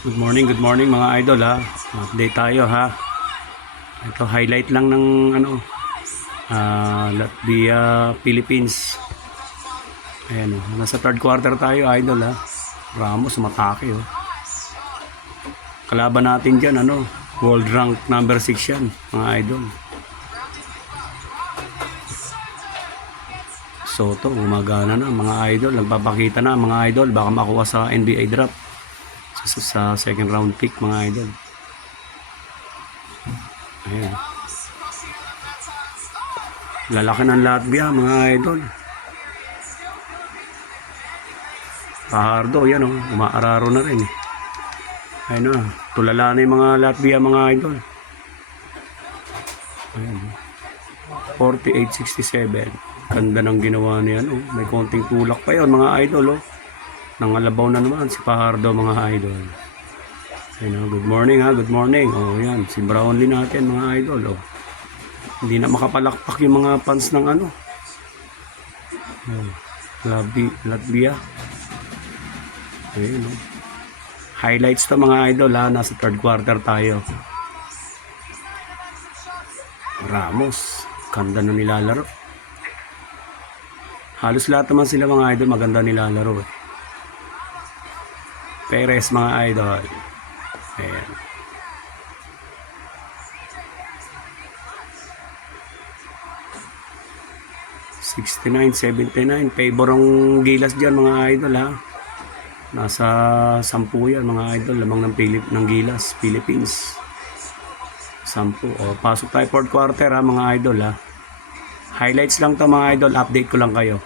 Good morning mga idol ha. Update tayo ha. Ito highlight lang ng Latvia Philippines. Ayan oh, nasa third quarter tayo idol ha. Ramos umatake oh. Kalaban natin diyan world rank number 6 yan mga idol. Soto gumagana na mga idol, nagpapakita na mga idol, baka makuha sa NBA draft sa second round pick mga idol. Ayan. Lalaki ng Latvia mga idol. Pahardo yan umaararo na rin eh. Ayun tulala na yung mga Latvia mga idol. Ayan. 48-67. Ganda ng ginawa niya may konting tulak pa yon mga idol Nangalabaw na naman si Pahardo mga idol. Ayun good morning ha, good morning. Yan, si Brownlee natin mga idol Hindi na makapalakpak yung mga fans ng Latvia. Ayun Highlights to mga idol nasa third quarter tayo. Ramos, ganda na nilalaro. Halos lahat naman sila mga idol maganda nilalaro Perez mga idol. Ayan. $69-79. Favor ang Gilas dyan mga idol Nasa 10 yan mga idol. Lamang ng Gilas, Philippines. 10. Pasok tayo fourth quarter mga idol Highlights lang to mga idol. Update ko lang kayo.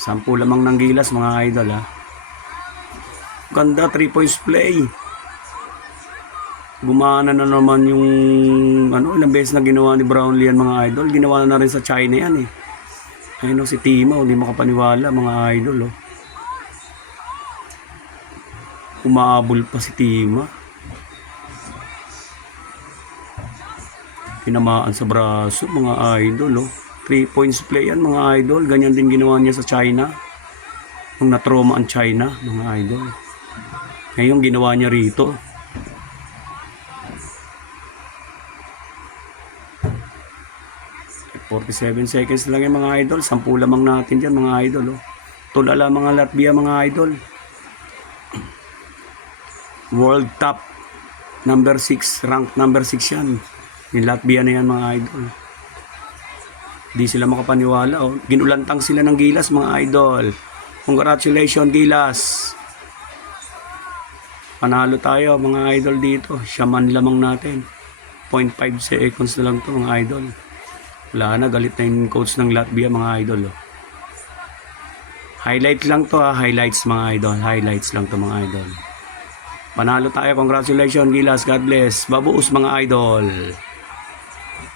10 lamang ng Gilas mga idol Ganda 3 points play. Gumana na naman yung ilang beses na ginawa ni Brownlee yan mga idol. Ginawa na rin sa China yan Ayun si Timo, hindi makapaniwala mga idol Umaabol pa si Timo. Tinamaan sa braso mga idol 3 points play yan mga idol. Ganyan din ginawa niya sa China nung natroma ang China mga idol. Ngayon ginawa niya rito. At 47 seconds lang yung mga idol. 10 lamang natin dyan mga idol Tulala mga Latvia mga idol. World top number 6, rank number 6 yan. Yung Latvia na yan mga idol. Di sila makapaniwala Ginulantang sila ng Gilas mga idol. Congratulations Gilas. Panalo tayo mga idol dito. Shaman lamang natin. 0.5 seconds na lang to mga idol. Wala na, galit na yung coach ng Latvia mga idol Highlight lang to highlights mga idol. Highlights lang to mga idol. Panalo tayo. Congratulations Gilas. God bless. Babuos mga idol.